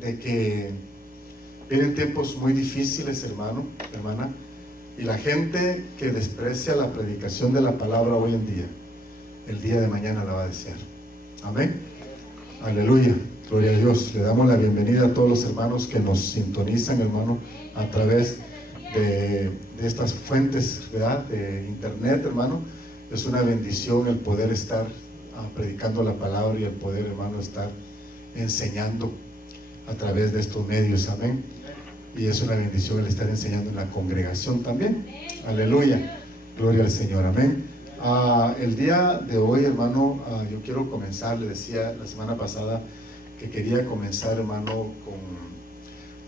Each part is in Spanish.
de que vienen tiempos muy difíciles, hermano, hermana, y la gente que desprecia la predicación de la palabra hoy en día, el día de mañana la va a desear. Amén. Aleluya. Gloria a Dios. Le damos la bienvenida a todos los hermanos que nos sintonizan, hermano, a través de estas fuentes, ¿verdad?, de internet, hermano. Es una bendición el poder estar predicando la palabra y el poder, hermano, estar enseñando a través de estos medios. Amén. Y es una bendición el estar enseñando en la congregación también. Aleluya. Gloria al Señor. Amén. El día de hoy, hermano, yo quiero comenzar. Le decía la semana pasada que quería comenzar, hermano,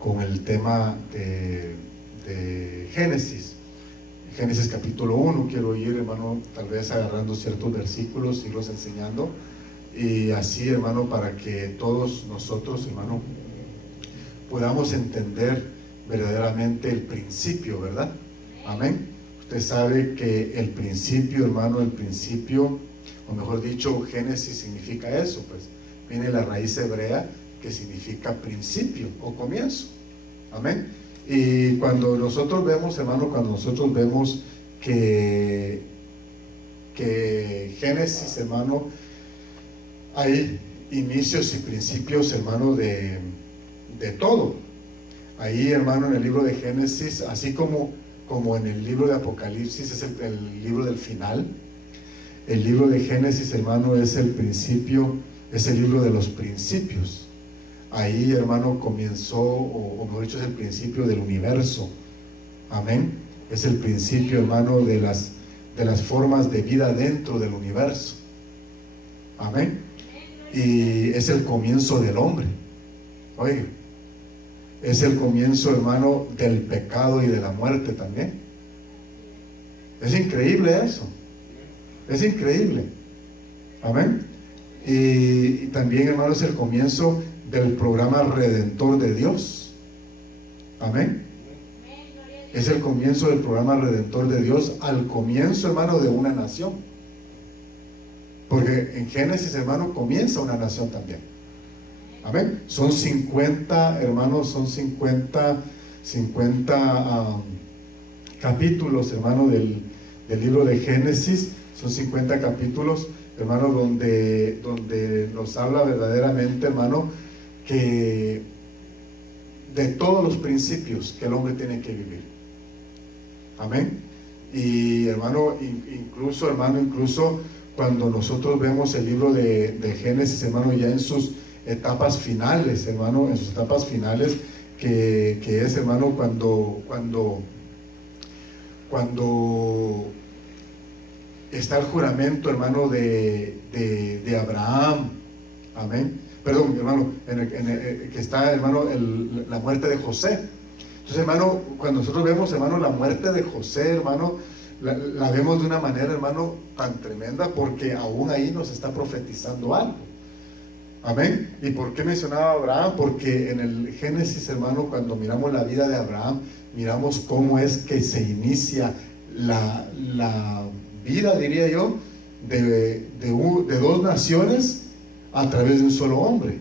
con el tema de Génesis. Génesis capítulo 1. Quiero ir, hermano, tal vez agarrando ciertos versículos, irlos enseñando, y así, hermano, para que todos nosotros, hermano, podamos entender verdaderamente el principio, ¿verdad? Amén. Usted sabe que el principio, hermano, el principio, o mejor dicho, Génesis significa eso, pues viene la raíz hebrea que significa principio o comienzo. Amén. Y cuando nosotros vemos, hermano, que Génesis, hermano, hay inicios y principios, hermano, de todo. Ahí, hermano, en el libro de Génesis, así como en el libro de Apocalipsis es el libro del final, el libro de Génesis, hermano, es el principio, es el libro de los principios. Ahí, hermano, comenzó, o mejor dicho, es el principio del universo. Amén. Es el principio, hermano, de las formas de vida dentro del universo. Amén. Y es el comienzo del hombre. Oiga, es el comienzo, hermano, del pecado y de la muerte también. Es increíble eso. Es increíble. Amén. Y también, hermano, es el comienzo del programa redentor de Dios. Amén. Es el comienzo del programa redentor de Dios, al comienzo, hermano, de una nación. Porque en Génesis, hermano, comienza una nación también. Amén. Son 50, hermanos, son 50 capítulos, hermano, del libro de Génesis. Son 50 capítulos, hermano, donde nos habla verdaderamente, hermano, que de todos los principios que el hombre tiene que vivir. Amén. Y, hermano, incluso cuando nosotros vemos el libro de Génesis, hermano, ya en sus etapas finales, hermano, en sus etapas finales, que es, hermano, cuando está el juramento, hermano, de Abraham. Amén. Perdón, hermano, que está, hermano, la muerte de José. Entonces, hermano, cuando nosotros vemos, hermano, la muerte de José, hermano, la vemos de una manera, hermano, tan tremenda, porque aún ahí nos está profetizando algo. Amén. ¿Y por qué mencionaba a Abraham? Porque en el Génesis, hermano, cuando miramos la vida de Abraham, miramos cómo es que se inicia la vida, diría yo, de dos naciones a través de un solo hombre.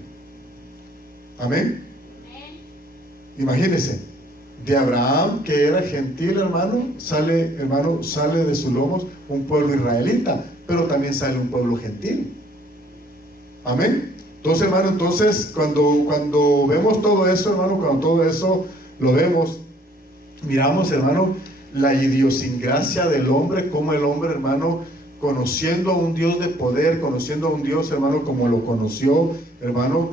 Amén. Imagínense, de Abraham, que era gentil, hermano, sale de sus lomos un pueblo israelita, pero también sale un pueblo gentil. Amén. Entonces, hermano, cuando vemos todo eso, hermano, cuando todo eso lo vemos, miramos, hermano, la idiosincrasia del hombre, como el hombre, hermano, conociendo a un Dios de poder, conociendo a un Dios, hermano, como lo conoció, hermano,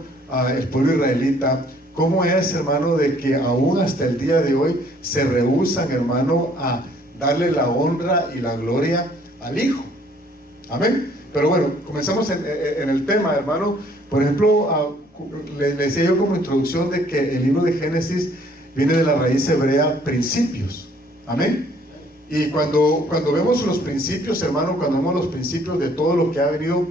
el pueblo israelita, cómo es, hermano, de que aún hasta el día de hoy se rehúsan, hermano, a darle la honra y la gloria al Hijo. Amén. Pero bueno, comenzamos en el tema, hermano. Por ejemplo, le decía yo como introducción de que el libro de Génesis viene de la raíz hebrea principios. Amén. Y cuando vemos los principios, hermano, cuando vemos los principios de todo lo que ha venido,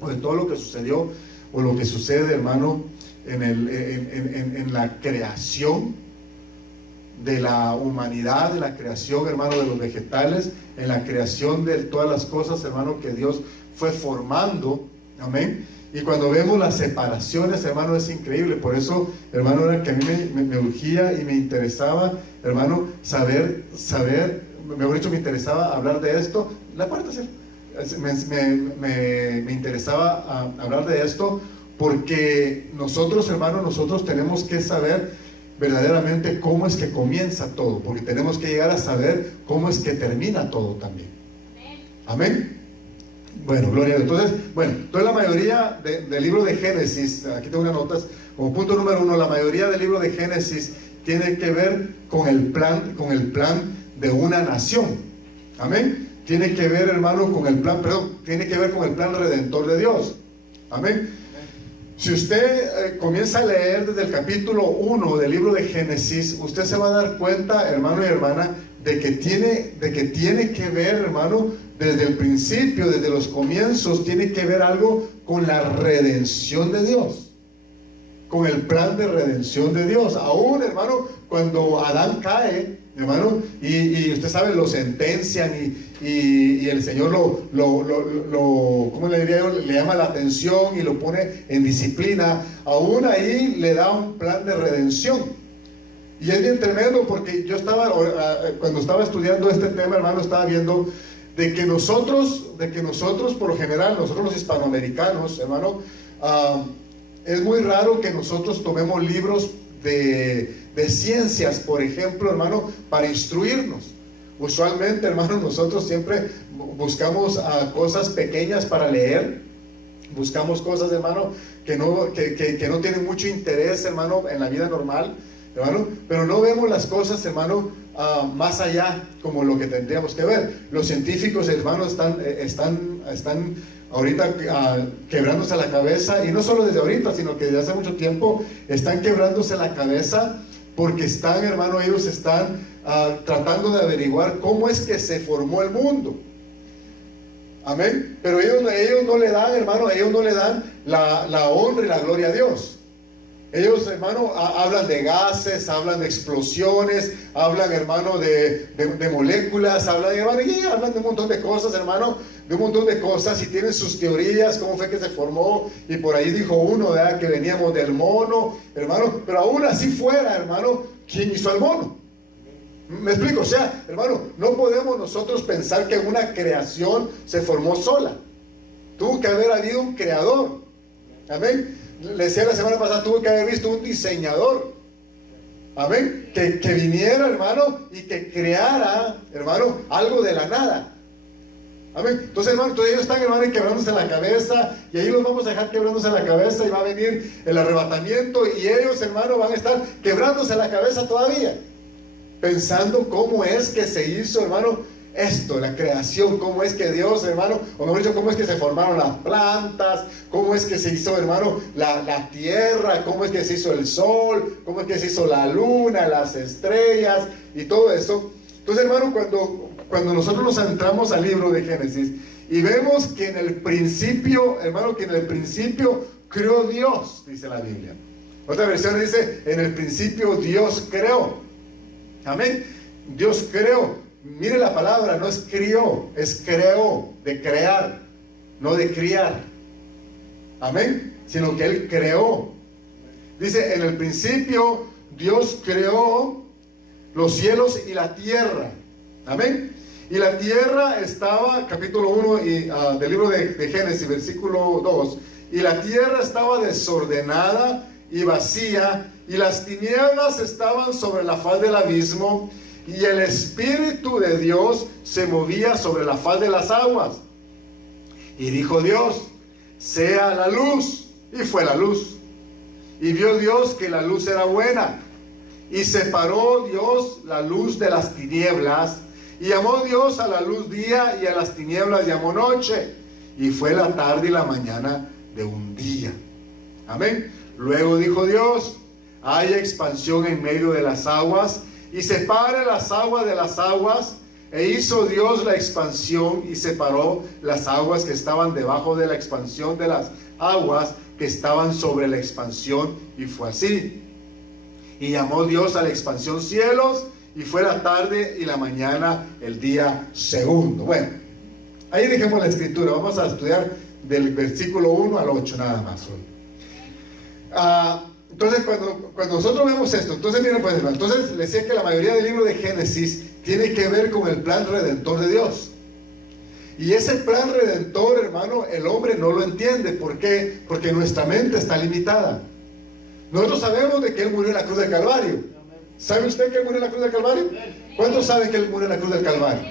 o de todo lo que sucedió, o lo que sucede, hermano, en la creación de la humanidad, de la creación, hermano, de los vegetales, en la creación de todas las cosas, hermano, que Dios fue formando. Amén. Y cuando vemos las separaciones, hermano, es increíble. Por eso, hermano, era que a mí me urgía y me interesaba, hermano, saber, mejor dicho, me interesaba hablar de esto. La puerta, sí. Me interesaba hablar de esto porque nosotros, hermano, nosotros tenemos que saber verdaderamente cómo es que comienza todo, porque tenemos que llegar a saber cómo es que termina todo también. Amén. Bueno, gloria a Dios. Entonces, la mayoría del libro de Génesis, aquí tengo unas notas, como punto número 1, la mayoría del libro de Génesis tiene que ver con el plan de una nación. Amén. Tiene que ver, hermano, tiene que ver con el plan redentor de Dios. Amén. Si usted comienza a leer desde el capítulo 1 del libro de Génesis, usted se va a dar cuenta, hermano y hermana, de que tiene que ver, hermano, desde el principio, desde los comienzos, tiene que ver algo con la redención de Dios, con el plan de redención de Dios. Aún, hermano, cuando Adán cae, hermano, y usted sabe, lo sentencian y el Señor ¿cómo le diría yo? Le llama la atención y lo pone en disciplina. Aún ahí le da un plan de redención. Y es bien tremendo porque cuando estaba estudiando este tema, hermano, estaba viendo de que nosotros, por lo general, nosotros los hispanoamericanos, hermano, es muy raro que nosotros tomemos libros de ciencias, por ejemplo, hermano, para instruirnos. Usualmente, hermano, nosotros siempre buscamos cosas pequeñas para leer. Buscamos cosas, hermano, que no tienen mucho interés, hermano, en la vida normal, hermano, pero no vemos las cosas, hermano, más allá como lo que tendríamos que ver. Los científicos, hermano, están ahorita quebrándose la cabeza, y no solo desde ahorita, sino que desde hace mucho tiempo están quebrándose la cabeza porque ellos están tratando de averiguar cómo es que se formó el mundo. Amén. Pero ellos no le dan, hermano, ellos no le dan la honra y la gloria a Dios. Ellos, hermano, hablan de gases, hablan de explosiones, hablan, hermano, de moléculas, hablan de un montón de cosas, hermano, de un montón de cosas, y tienen sus teorías, cómo fue que se formó, y por ahí dijo uno, ¿verdad?, que veníamos del mono, hermano, pero aún así fuera, hermano, ¿quién hizo al mono? ¿Me explico? O sea, hermano, no podemos nosotros pensar que una creación se formó sola. Tuvo que haber habido un creador. Amén. Le decía la semana pasada, tuvo que haber visto un diseñador. Amén. Que viniera, hermano, y que creara, hermano, algo de la nada. Amén. Entonces, hermano, ellos están, hermano, quebrándose la cabeza, y ahí los vamos a dejar quebrándose la cabeza, y va a venir el arrebatamiento, y ellos, hermano, van a estar quebrándose la cabeza todavía, pensando cómo es que se hizo, hermano, esto, la creación, cómo es que Dios, hermano, o mejor dicho, cómo es que se formaron las plantas, cómo es que se hizo, hermano, la tierra, cómo es que se hizo el sol, cómo es que se hizo la luna, las estrellas y todo eso. Entonces, hermano, cuando nosotros nos entramos al libro de Génesis y vemos que en el principio, hermano, que en el principio creó Dios, dice la Biblia. Otra versión dice, en el principio Dios creó. Amén. Dios creó. Mire la palabra, no es crió, es creó, de crear, no de criar. Amén. Sino que Él creó. Dice, en el principio Dios creó los cielos y la tierra. Amén. Y la tierra estaba, capítulo 1 del libro de Génesis, versículo 2. Y la tierra estaba desordenada y vacía, y las tinieblas estaban sobre la faz del abismo, y el Espíritu de Dios se movía sobre la faz de las aguas. Y dijo Dios, sea la luz, y fue la luz. Y vio Dios que la luz era buena, y separó Dios la luz de las tinieblas, y llamó Dios a la luz día, y a las tinieblas llamó noche, y fue la tarde y la mañana de un día. Amén. Luego dijo Dios, haya expansión en medio de las aguas, y separe las aguas de las aguas. E hizo Dios la expansión, y separó las aguas que estaban debajo de la expansión de las aguas que estaban sobre la expansión, y fue así. Y llamó Dios a la expansión cielos, y fue la tarde y la mañana el día segundo. Bueno, ahí dejemos la escritura. Vamos a estudiar del versículo 1 al 8 nada más hoy. Entonces cuando nosotros vemos esto, entonces miren pues, entonces les decía que la mayoría del libro de Génesis tiene que ver con el plan redentor de Dios. Y ese plan redentor, hermano, el hombre no lo entiende. ¿Por qué? Porque nuestra mente está limitada. Nosotros sabemos de que Él murió en la cruz del Calvario. ¿Sabe usted que Él murió en la cruz del Calvario? ¿Cuántos saben que Él murió en la cruz del Calvario?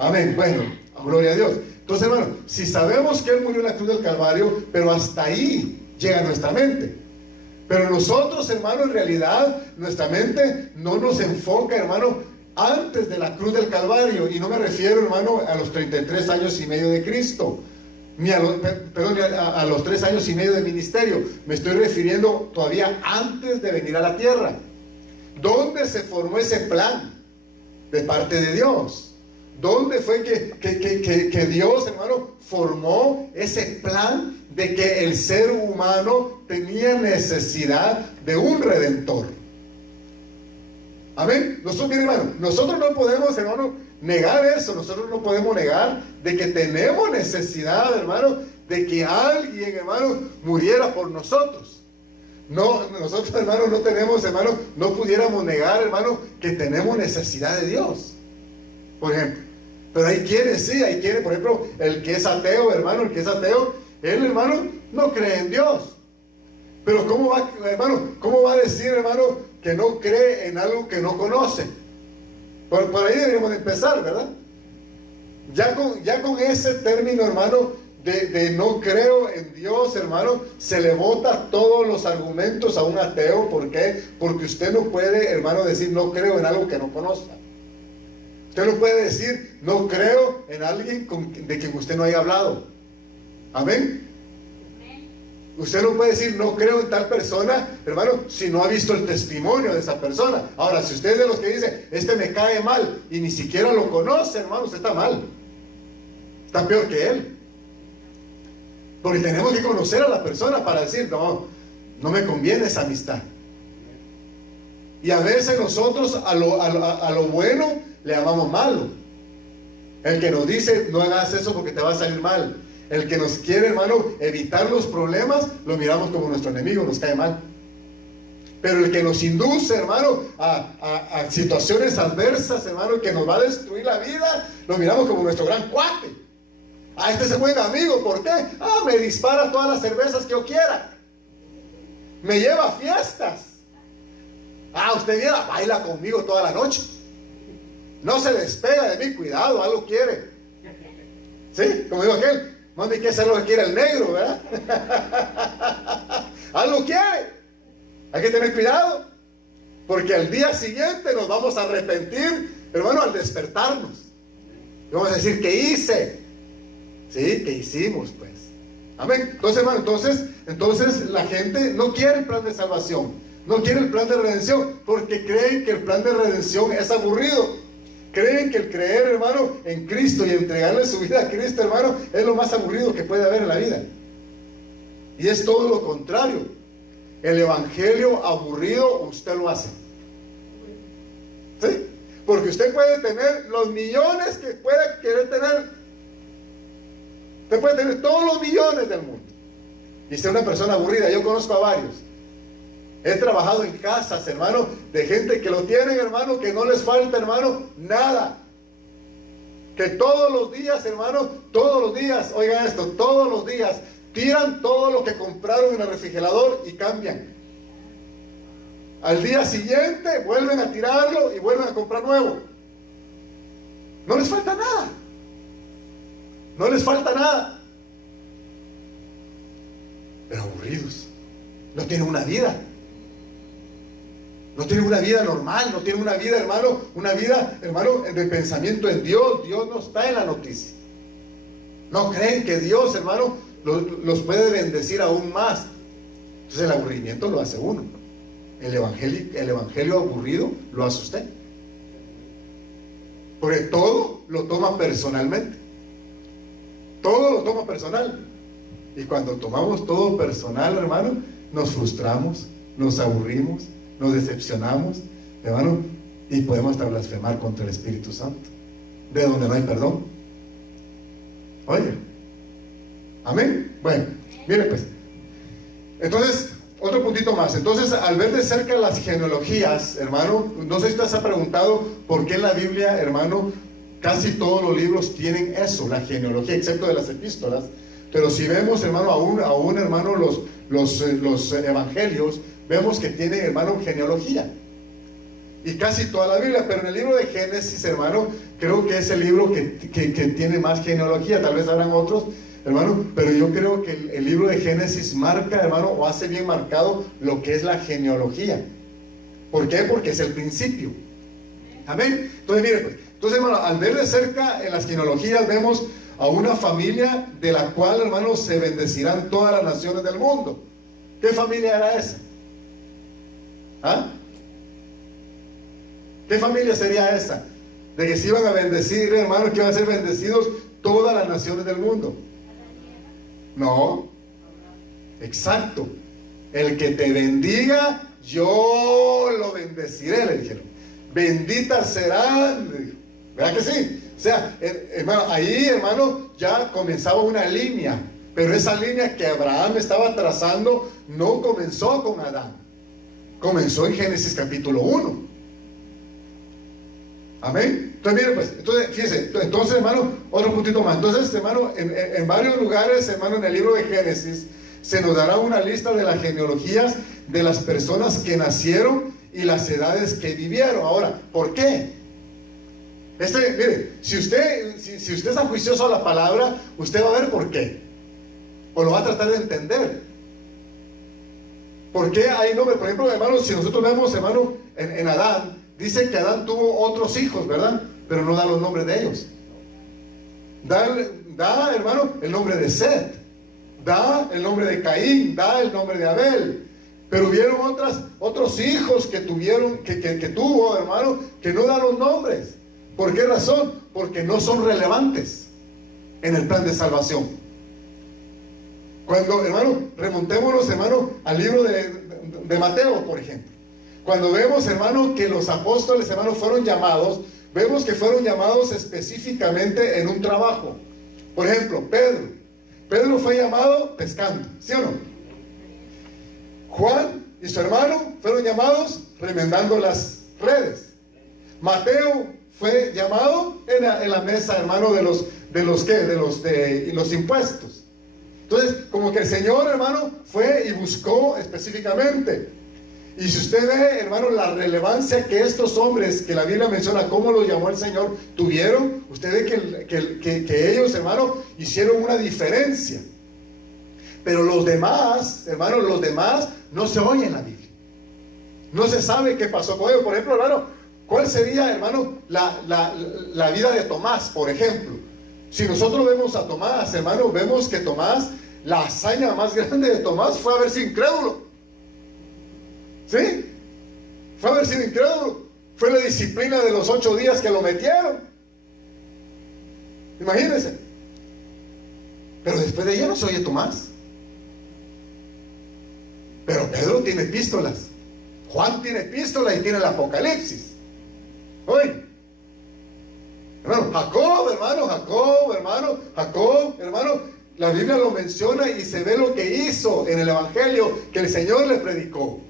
Amén. Bueno, gloria a Dios. Entonces, hermano, si sabemos que Él murió en la cruz del Calvario, pero hasta ahí llega nuestra mente. Pero nosotros, hermano, en realidad, nuestra mente no nos enfoca, hermano, antes de la cruz del Calvario. Y no me refiero, hermano, a los 33 años y medio de Cristo, ni a los 3 años y medio de ministerio. Me estoy refiriendo todavía antes de venir a la tierra. ¿Dónde se formó ese plan de parte de Dios? ¿Dónde fue que Dios, hermano, formó ese plan de que el ser humano tenía necesidad de un redentor? Amén. Nosotros no podemos, hermano, negar eso. Nosotros no podemos negar de que tenemos necesidad, hermano, de que alguien, hermano, muriera por nosotros. No, nosotros, hermano, no tenemos, hermano, no pudiéramos negar, hermano, que tenemos necesidad de Dios, por ejemplo. Pero hay quienes sí, hay quienes, por ejemplo, el que es ateo, hermano, el que es ateo, él, hermano, no cree en Dios. Pero ¿cómo va a decir, hermano, que no cree en algo que no conoce? Por ahí deberíamos de empezar, ¿verdad? Ya con ese término, hermano, de no creo en Dios, hermano, se le bota todos los argumentos a un ateo. ¿Por qué? Porque usted no puede, hermano, decir no creo en algo que no conozca. Usted no puede decir no creo en alguien de quien usted no haya hablado. Amén. Usted no puede decir no creo en tal persona, hermano, si no ha visto el testimonio de esa persona. Ahora, si usted es de los que dice este me cae mal y ni siquiera lo conoce, hermano, usted está mal. Está peor que él. Porque tenemos que conocer a la persona para decir no me conviene esa amistad. Y a veces nosotros a lo bueno le llamamos malo. El que nos dice no hagas eso porque te va a salir mal. El que nos quiere, hermano, evitar los problemas, lo miramos como nuestro enemigo, nos cae mal. Pero el que nos induce, hermano, a situaciones adversas, hermano, que nos va a destruir la vida, lo miramos como nuestro gran cuate. Este es el buen amigo. ¿Por qué? Me dispara todas las cervezas que yo quiera, me lleva a fiestas. Usted viera, baila conmigo toda la noche, no se despega de mí, cuidado, algo quiere. ¿Sí? Como digo aquel, mami, hay que hacer lo que quiere el negro, ¿verdad? Algo quiere. Hay que tener cuidado, porque al día siguiente nos vamos a arrepentir, hermano, al despertarnos. Y vamos a decir, ¿qué hice? Sí, ¿qué hicimos, pues? Amén. Entonces, hermano, entonces la gente no quiere el plan de salvación, no quiere el plan de redención, porque creen que el plan de redención es aburrido. Creen que el creer, hermano, en Cristo y entregarle su vida a Cristo, hermano, es lo más aburrido que puede haber en la vida. Y es todo lo contrario. El evangelio aburrido usted lo hace. ¿Sí? Porque usted puede tener los millones que pueda querer tener. Usted puede tener todos los millones del mundo y ser una persona aburrida. Yo conozco a varios. He trabajado en casas, hermano, de gente que lo tienen, hermano, que no les falta, hermano, nada. Que todos los días, hermano, todos los días, oigan esto, todos los días tiran todo lo que compraron en el refrigerador y cambian. Al día siguiente vuelven a tirarlo y vuelven a comprar nuevo. No les falta nada. No les falta nada. Pero aburridos. No tienen una vida. No tienen una vida normal, no tienen una vida, hermano, de pensamiento en Dios. Dios no está en la noticia. No creen que Dios, hermano, los puede bendecir aún más. Entonces el aburrimiento lo hace uno. El evangelio aburrido lo hace usted. Porque todo lo toma personalmente. Todo lo toma personal. Y cuando tomamos todo personal, hermano, nos frustramos, nos aburrimos, nos decepcionamos, hermano, y podemos hasta blasfemar contra el Espíritu Santo, de donde no hay perdón. Oye, Amén. Bueno, miren pues. Entonces, otro puntito más. Entonces, al ver de cerca las genealogías, hermano, no sé si usted se ha preguntado por qué en la Biblia, hermano, casi todos los libros tienen eso, la genealogía, excepto de las epístolas. Pero si vemos, hermano, aún hermano, los evangelios, vemos que tienen, hermano, genealogía. Y casi toda la Biblia, pero en el libro de Génesis, hermano, creo que es el libro que tiene más genealogía. Tal vez habrán otros, hermano, pero yo creo que el libro de Génesis marca, hermano, o hace bien marcado lo que es la genealogía. ¿Por qué? Porque es el principio. Amén. Entonces, mire, pues, entonces, hermano, al ver de cerca en las genealogías, vemos a una familia de la cual, hermano, se bendecirán todas las naciones del mundo. ¿Qué familia era esa? ¿Ah? ¿Qué familia sería esa? De que se iban a bendecir, hermano, que iban a ser bendecidos todas las naciones del mundo. No. Exacto. El que te bendiga, yo lo bendeciré, le dijeron. Benditas serán. ¿Verdad que sí? O sea, hermano, ahí, hermano, ya comenzaba una línea. Pero esa línea que Abraham estaba trazando no comenzó con Adán. Comenzó en Génesis capítulo 1. Amén. Entonces, mire, pues, entonces, fíjense, entonces, hermano, otro puntito más. Entonces, hermano, en varios lugares, hermano, en el libro de Génesis, se nos dará una lista de las genealogías de las personas que nacieron y las edades que vivieron. Ahora, ¿por qué? Mire, si usted es juicioso a la palabra, usted va a ver por qué. O lo va a tratar de entender. ¿Por qué hay nombres? Por ejemplo, hermano, si nosotros vemos, hermano, en Adán, dice que Adán tuvo otros hijos, ¿verdad? Pero no da los nombres de ellos. Da, hermano, el nombre de Set. Da el nombre de Caín. Da el nombre de Abel. Pero hubieron otros hijos que tuvo, hermano, que no da los nombres. ¿Por qué razón? Porque no son relevantes en el plan de salvación. Cuando, hermano, remontémonos, hermano, al libro de Mateo, por ejemplo. Cuando vemos, hermano, que los apóstoles, hermano, fueron llamados, vemos que fueron llamados específicamente en un trabajo. Por ejemplo, Pedro fue llamado pescando, ¿sí o no? Juan y su hermano fueron llamados remendando las redes. Mateo fue llamado en la mesa, hermano, de los impuestos. Entonces, como que el Señor, hermano, fue y buscó específicamente. Y si usted ve, hermano, la relevancia que estos hombres, que la Biblia menciona cómo los llamó el Señor, tuvieron, usted ve que ellos, hermano, hicieron una diferencia. Pero los demás, hermano, no se oyen en la Biblia. No se sabe qué pasó con ellos. Por ejemplo, hermano, ¿cuál sería, hermano, la vida de Tomás, por ejemplo? Si nosotros vemos a Tomás, hermano, vemos que Tomás, la hazaña más grande de Tomás fue haber sido incrédulo. ¿Sí? Fue haber sido incrédulo. Fue la disciplina de los 8 días que lo metieron. Imagínense. Pero después de ella no se oye Tomás. Pero Pedro tiene epístolas. Juan tiene epístolas y tiene el Apocalipsis. Oye, hermano, Jacob, hermano, la Biblia lo menciona y se ve lo que hizo en el Evangelio que el Señor le predicó.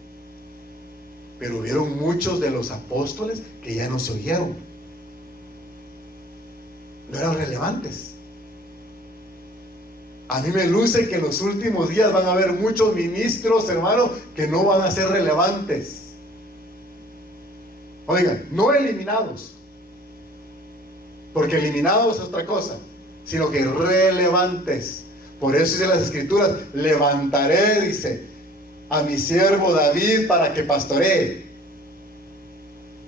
Pero hubieron muchos de los apóstoles que ya no se oyeron. No eran relevantes. A mí me luce que en los últimos días van a haber muchos ministros, hermano, que no van a ser relevantes. Oigan, no eliminados, porque eliminados es otra cosa, sino que relevantes. Por eso dice las Escrituras: levantaré, dice, a mi siervo David para que pastoree.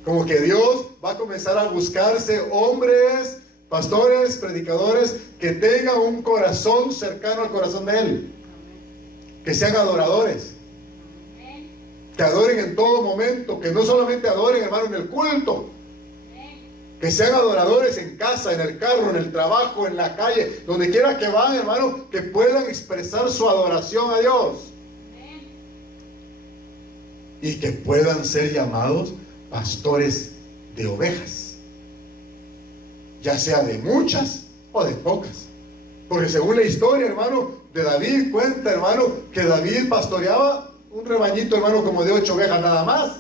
Como que Dios va a comenzar a buscarse hombres, pastores, predicadores que tengan un corazón cercano al corazón de Él, que sean adoradores, que adoren en todo momento, que no solamente adoren, hermano, en el culto, que sean adoradores en casa, en el carro, en el trabajo, en la calle, donde quiera que van, hermano, que puedan expresar su adoración a Dios y que puedan ser llamados pastores de ovejas, ya sea de muchas o de pocas, porque según la historia, hermano, de David cuenta, hermano, que David pastoreaba un rebañito, hermano, como de 8 ovejas nada más,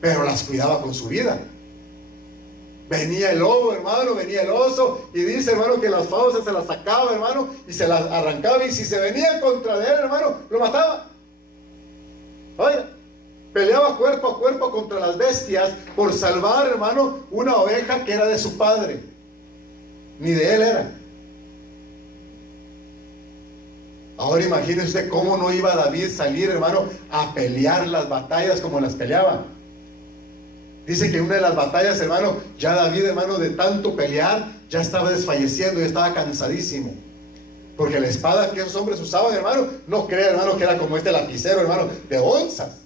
pero las cuidaba con su vida. Venía el lobo, hermano, venía el oso, y dice, hermano, que las fauces se las sacaba, hermano, y se las arrancaba, y si se venía contra de él, hermano, lo mataba. Oiga, peleaba cuerpo a cuerpo contra las bestias por salvar, hermano, una oveja que era de su padre, ni de él era. Ahora imagínese usted cómo no iba David salir, hermano, a pelear las batallas como las peleaba. Dice que en una de las batallas, hermano, ya David, hermano, de tanto pelear, ya estaba desfalleciendo, ya estaba cansadísimo. Porque la espada que esos hombres usaban, hermano, no crea, hermano, que era como este lapicero, hermano, de onzas.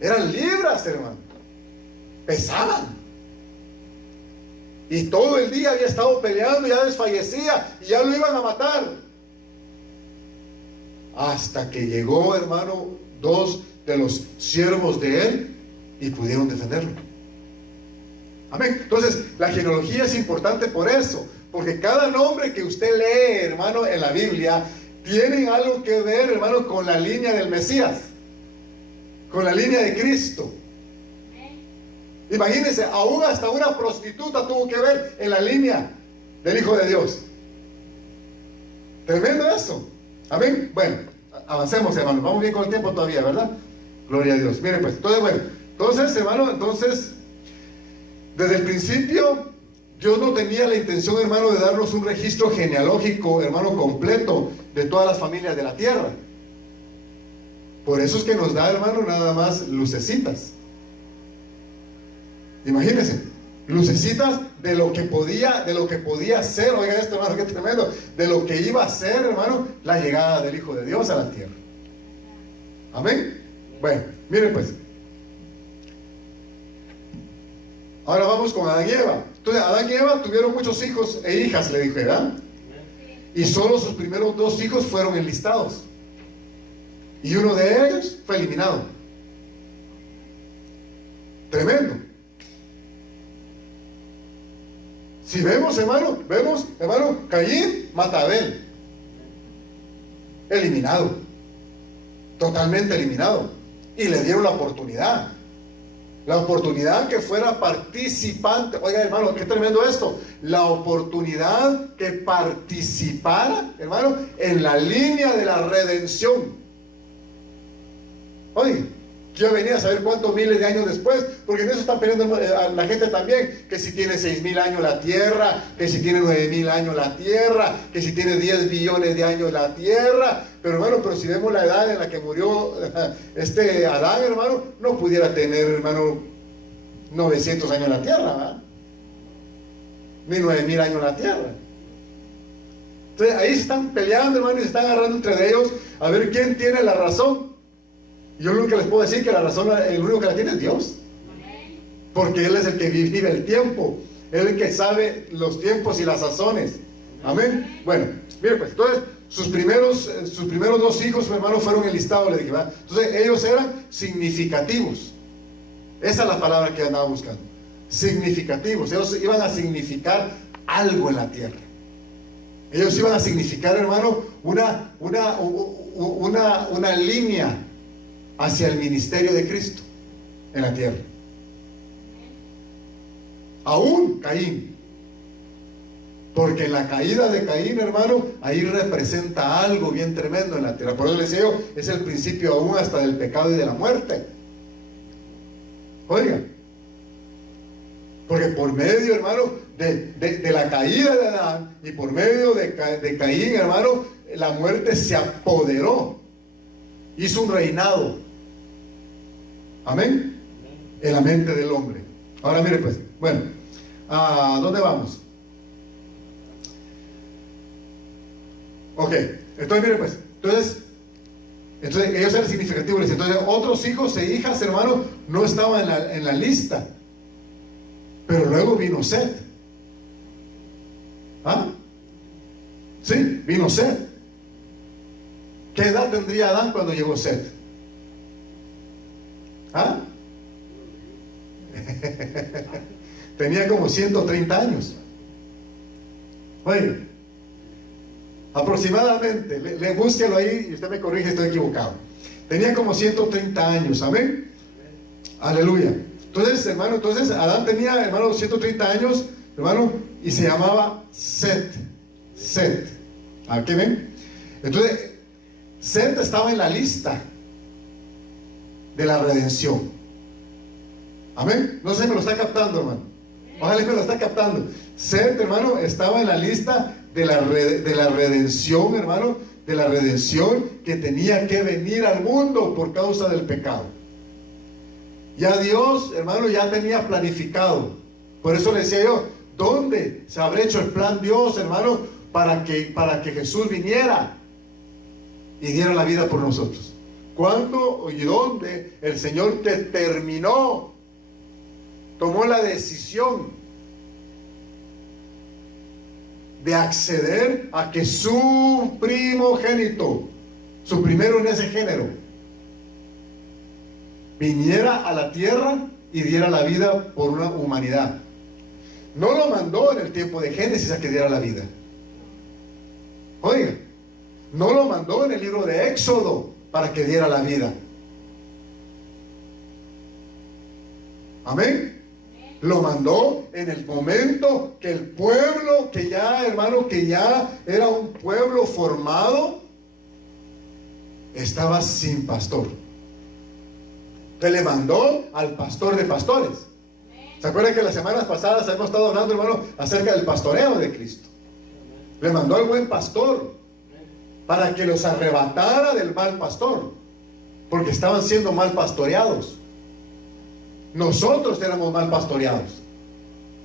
Eran libras, hermano. Pesaban. Y todo el día había estado peleando, ya desfallecía, y ya lo iban a matar. Hasta que llegó, hermano, 2 de los siervos de él, y pudieron defenderlo. Amén. Entonces, la genealogía es importante por eso, porque cada nombre que usted lee, hermano, en la Biblia, tienen algo que ver, hermano, con la línea del Mesías, con la línea de Cristo. Imagínense, aún hasta una prostituta tuvo que ver en la línea del Hijo de Dios. Tremendo eso. Amén. Bueno, avancemos, hermano. Vamos bien con el tiempo todavía, ¿verdad? Gloria a Dios. Miren, pues, entonces, bueno, entonces, hermano, desde el principio, Dios no tenía la intención, hermano, de darnos un registro genealógico, hermano, completo de todas las familias de la tierra. Por eso es que nos da, hermano, nada más lucecitas. Imagínense, lucecitas de lo que podía ser, oigan esto, hermano, qué tremendo, de lo que iba a ser, hermano, la llegada del Hijo de Dios a la tierra. Amén. Bueno, miren pues. Ahora vamos con Adán y Eva. Entonces, Adán y Eva tuvieron muchos hijos e hijas, le dije, ¿verdad? Y solo sus primeros 2 hijos fueron enlistados. Y uno de ellos fue eliminado. Tremendo. Si vemos, hermano, Caín mata a Abel. Eliminado. Totalmente eliminado. Y le dieron la oportunidad. La oportunidad que fuera participante. Oiga, hermano, qué tremendo esto. La oportunidad que participara, hermano, en la línea de la redención. Oye, yo venía a saber cuántos miles de años después, porque en eso están peleando a la gente también, que si tiene 6,000 años la tierra, que si tiene 9,000 años la tierra, que si tiene 10 billones de años la tierra. Pero hermano, pero si vemos la edad en la que murió Adán, hermano, no pudiera tener, hermano, 900 años la tierra, ¿verdad? Ni 9,000 años la tierra. Entonces ahí se están peleando, hermano, y se están agarrando entre ellos a ver quién tiene la razón. Yo lo único que les puedo decir que la razón, el único que la tiene es Dios. Porque Él es el que vive el tiempo. Él es el que sabe los tiempos y las sazones. Amén. Bueno, mire pues, entonces sus primeros 2 hijos, mi hermano, fueron enlistados, le dije, ¿verdad? Entonces ellos eran significativos. Esa es la palabra que andaba buscando. Significativos. Ellos iban a significar algo en la tierra. Ellos iban a significar, hermano, una línea hacia el ministerio de Cristo en la tierra. Aún Caín, porque en la caída de Caín, hermano, ahí representa algo bien tremendo en la tierra. Por eso les digo, es el principio aún hasta del pecado y de la muerte. Oiga, porque por medio, hermano, de la caída de Adán y por medio de Caín, hermano, la muerte se apoderó, hizo un reinado. Amén. En la mente del hombre. Ahora mire pues, bueno, ¿a dónde vamos? Ok, entonces mire pues, entonces ellos eran significativos. Entonces otros hijos e hijas, hermano, no estaban en la lista. Pero luego vino Set. ¿Ah? Sí, vino Set. ¿Qué edad tendría Adán cuando llegó Set? ¿Ah? Tenía como 130 años. Oye, Aproximadamente, búsquelo ahí y usted me corrige, estoy equivocado. Tenía como 130 años, amén. Aleluya. Entonces, hermano, Adán tenía, hermano, 130 años, hermano, y se llamaba Set. ¿A qué ven? Entonces, Set estaba en la lista de la redención. Amén. No sé si me lo está captando, hermano. Ojalá que me lo está captando. Set, hermano, estaba en la lista de la redención, hermano, de la redención que tenía que venir al mundo por causa del pecado. Ya Dios, hermano, ya tenía planificado. Por eso le decía yo, ¿dónde se habrá hecho el plan Dios, hermano, para que Jesús viniera y diera la vida por nosotros? ¿Cuándo y dónde el Señor determinó, tomó la decisión de acceder a que su primogénito, su primero en ese género, viniera a la tierra y diera la vida por una humanidad? No lo mandó en el tiempo de Génesis a que diera la vida. Oiga, no lo mandó en el libro de Éxodo para que diera la vida. Amén. Lo mandó en el momento que el pueblo, que ya, hermano, que ya era un pueblo formado, estaba sin pastor. Entonces le mandó al pastor de pastores. ¿Se acuerdan que las semanas pasadas hemos estado hablando, hermano, acerca del pastoreo de Cristo? Le mandó al buen pastor para que los arrebatara del mal pastor, porque estaban siendo mal pastoreados. Nosotros éramos mal pastoreados.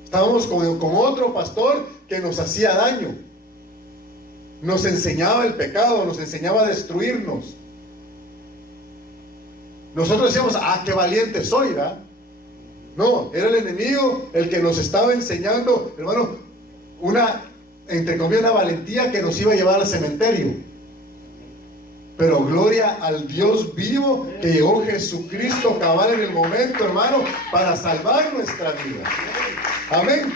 Estábamos con otro pastor que nos hacía daño, nos enseñaba el pecado, nos enseñaba a destruirnos. Nosotros decíamos, qué valiente soy, ¿verdad? No, era el enemigo el que nos estaba enseñando, hermano, entre comillas, una valentía que nos iba a llevar al cementerio. Pero gloria al Dios vivo, que llegó Jesucristo cabal en el momento, hermano, para salvar nuestra vida. Amén.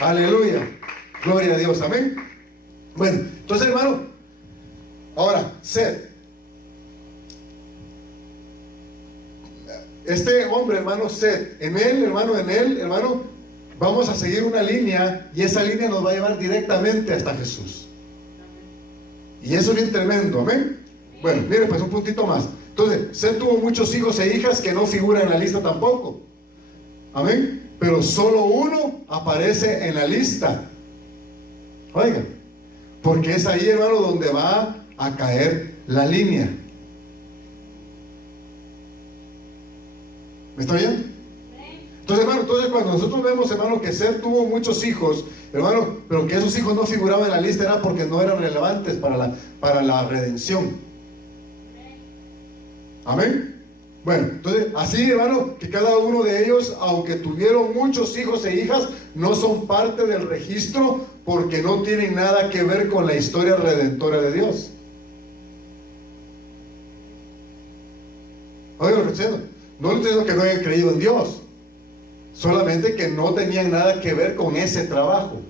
Aleluya. Gloria a Dios. Amén. Bueno, entonces, hermano, ahora, Set. Este hombre, hermano, Set, en él, hermano, vamos a seguir una línea, y esa línea nos va a llevar directamente hasta Jesús. Y eso es bien tremendo, amén. Bueno, mire, pues un puntito más. Entonces, Set tuvo muchos hijos e hijas que no figuran en la lista tampoco. Amén. Pero solo uno aparece en la lista. Oiga, porque es ahí, hermano, donde va a caer la línea. ¿Me está oyendo? Entonces, hermano, cuando nosotros vemos, hermano, que Set tuvo muchos hijos, hermano, pero que esos hijos no figuraban en la lista, era porque no eran relevantes para la redención. Amén. Bueno, entonces, así, hermano, que cada uno de ellos, aunque tuvieron muchos hijos e hijas, no son parte del registro, porque no tienen nada que ver con la historia redentora de Dios. Oiga, lo que estoy diciendo. No le estoy diciendo que no hayan creído en Dios, solamente que no tenían nada que ver con ese trabajo.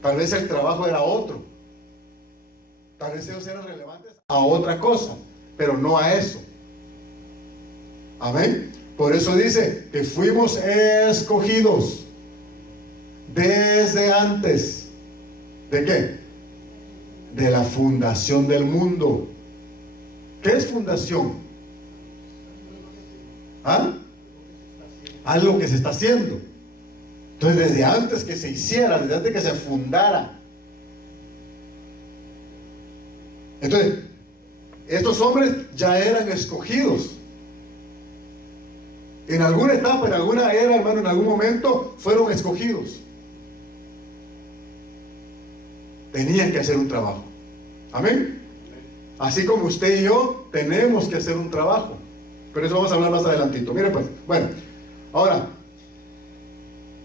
Tal vez el trabajo era otro, tal vez ellos eran relevantes a otra cosa, pero no a eso. Amén. Por eso dice que fuimos escogidos desde antes. ¿De qué? De la fundación del mundo. ¿Qué es fundación? Algo que se está haciendo. Entonces, desde antes que se hiciera, desde antes que se fundara. Entonces, estos hombres ya eran escogidos. En alguna etapa, en alguna era, hermano, en algún momento fueron escogidos. Tenían que hacer un trabajo. Amén. Así como usted y yo tenemos que hacer un trabajo. Pero eso vamos a hablar más adelantito. Mire pues, bueno, ahora,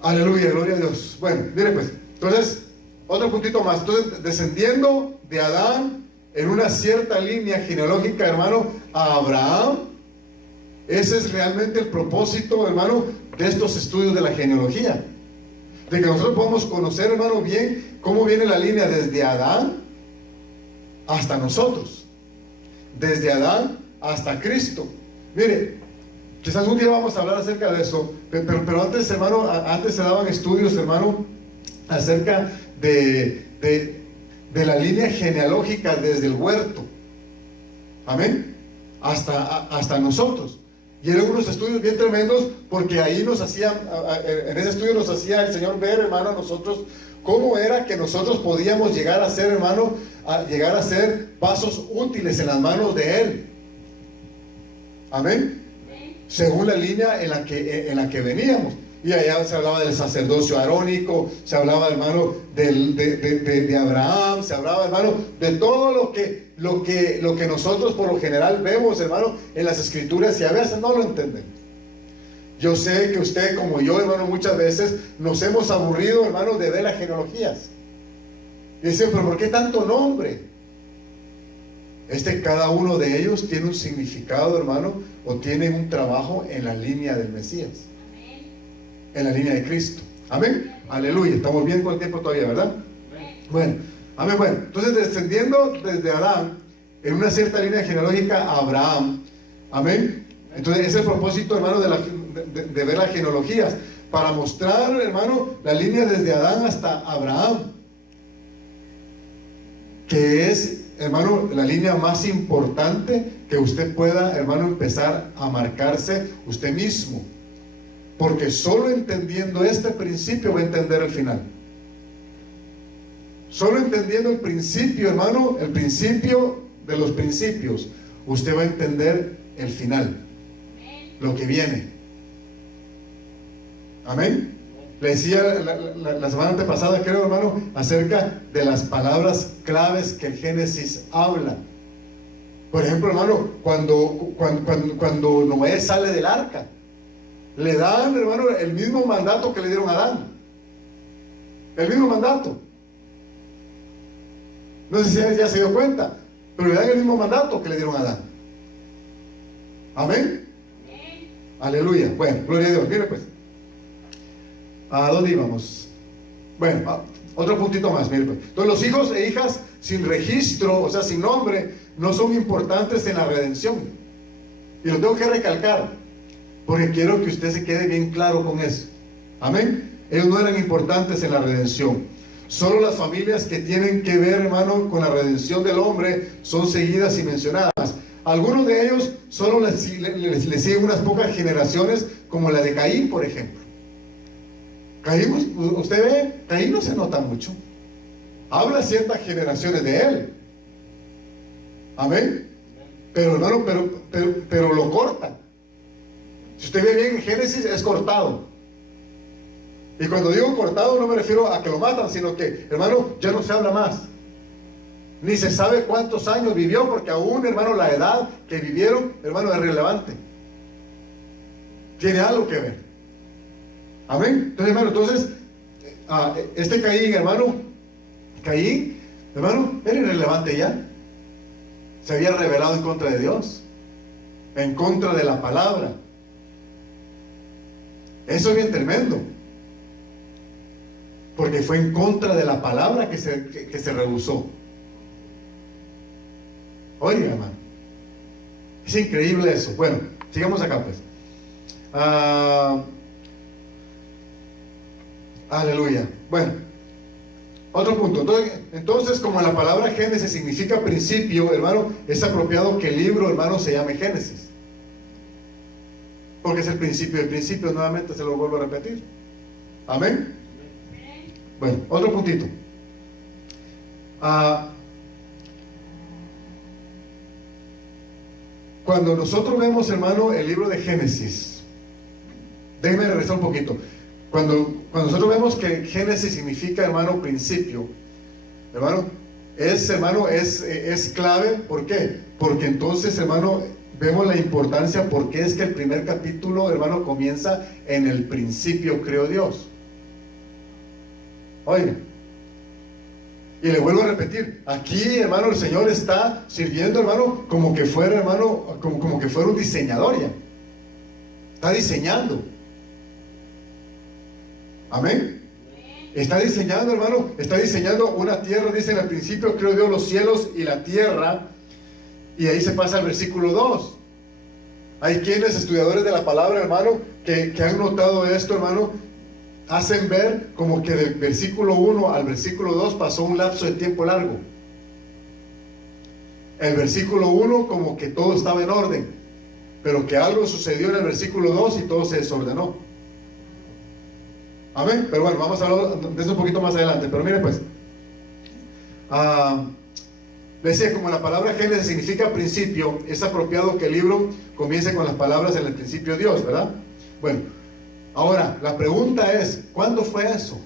aleluya, gloria a Dios. Bueno, mire pues, entonces, otro puntito más. Entonces, descendiendo de Adán en una cierta línea genealógica, hermano, a Abraham. Ese es realmente el propósito, hermano, de estos estudios de la genealogía. De que nosotros podamos conocer, hermano, bien cómo viene la línea desde Adán hasta nosotros, desde Adán hasta Cristo. Mire, quizás un día vamos a hablar acerca de eso, pero antes, hermano, antes se daban estudios, hermano, acerca de la línea genealógica desde el huerto, amén, hasta nosotros. Y eran unos estudios bien tremendos, porque ahí nos hacían, en ese estudio nos hacía el Señor ver, hermano, a nosotros cómo era que nosotros podíamos llegar a ser, hermano, llegar a ser pasos útiles en las manos de Él. Amén. Según la línea en la que veníamos. Y allá se hablaba del sacerdocio arónico, se hablaba, hermano, de Abraham, se hablaba, hermano, de todo lo que nosotros por lo general vemos, hermano, en las escrituras, y a veces no lo entendemos. Yo sé que usted, como yo, hermano, muchas veces nos hemos aburrido, hermano, de ver las genealogías. Y dicen, pero ¿por qué tanto nombre? Cada uno de ellos tiene un significado, hermano, o tiene un trabajo en la línea del Mesías, en la línea de Cristo. Amén. Aleluya. Estamos bien con el tiempo todavía, ¿verdad? Bueno, amén. Bueno, entonces descendiendo desde Adán en una cierta línea genealógica a Abraham. Amén. Entonces ese es el propósito, hermano, de ver las genealogías, para mostrar, hermano, la línea desde Adán hasta Abraham, que es, hermano, la línea más importante que usted pueda, hermano, empezar a marcarse usted mismo. Porque solo entendiendo este principio va a entender el final. Solo entendiendo el principio, hermano, el principio de los principios, usted va a entender el final, lo que viene. Amén. Le decía la semana antepasada, creo, hermano, acerca de las palabras claves que el Génesis habla. Por ejemplo, hermano, cuando Noé sale del arca, le dan, hermano, el mismo mandato que le dieron a Adán. El mismo mandato. No sé si ya se dio cuenta, pero le dan el mismo mandato que le dieron a Adán. Amén. Aleluya. Bueno, gloria a Dios. Mire pues, ¿a dónde íbamos? Bueno, otro puntito más, mire pues. Entonces los hijos e hijas sin registro, o sea, sin nombre, no son importantes en la redención. Y lo tengo que recalcar, porque quiero que usted se quede bien claro con eso. Amén. Ellos no eran importantes en la redención. Solo las familias que tienen que ver, hermano, con la redención del hombre son seguidas y mencionadas. Algunos de ellos solo les siguen unas pocas generaciones, como la de Caín, por ejemplo. Caín, usted ve, Caín no se nota mucho. Habla ciertas generaciones de él. Amén. Pero hermano, pero lo corta. Si usted ve bien en Génesis, es cortado. Y cuando digo cortado, no me refiero a que lo matan, sino que, hermano, ya no se habla más. Ni se sabe cuántos años vivió, porque aún, hermano, la edad que vivieron, hermano, es relevante. Tiene algo que ver. Amén. Entonces, hermano, Caín, hermano, era irrelevante ya. Se había rebelado en contra de Dios, en contra de la palabra. Eso es bien tremendo, porque fue en contra de la palabra que se rehusó. Oiga, hermano, es increíble eso. Bueno, sigamos acá pues. Aleluya. Bueno, otro punto. Entonces, como la palabra Génesis significa principio, hermano, es apropiado que el libro, hermano, se llame Génesis, porque es el principio del principio. Nuevamente se lo vuelvo a repetir. Amén. Bueno, otro puntito. Cuando nosotros vemos, hermano, el libro de Génesis, déjenme regresar un poquito. Cuando nosotros vemos que Génesis significa, hermano, principio, hermano, es clave. ¿Por qué? Porque entonces, hermano, vemos la importancia, porque es que el primer capítulo, hermano, comienza en el principio creó Dios. Oiga, y le vuelvo a repetir, aquí, hermano, el Señor está sirviendo, hermano, como que fuera, hermano, como que fuera un diseñador ya. Está diseñando. Amén. Está diseñando, hermano, está diseñando una tierra. Dice en el principio creó Dios los cielos y la tierra. Y ahí se pasa al versículo 2. Hay quienes, estudiadores de la palabra, hermano, que han notado esto, hermano, hacen ver como que del versículo 1 al versículo 2 pasó un lapso de tiempo largo. El versículo 1 como que todo estaba en orden, pero que algo sucedió en el versículo 2 y todo se desordenó. Amén. Pero bueno, vamos a hablar de eso un poquito más adelante. Pero mire pues, decía, como la palabra Génesis significa principio, es apropiado que el libro comience con las palabras en el principio Dios, ¿verdad? Bueno, ahora la pregunta es, ¿cuándo fue eso?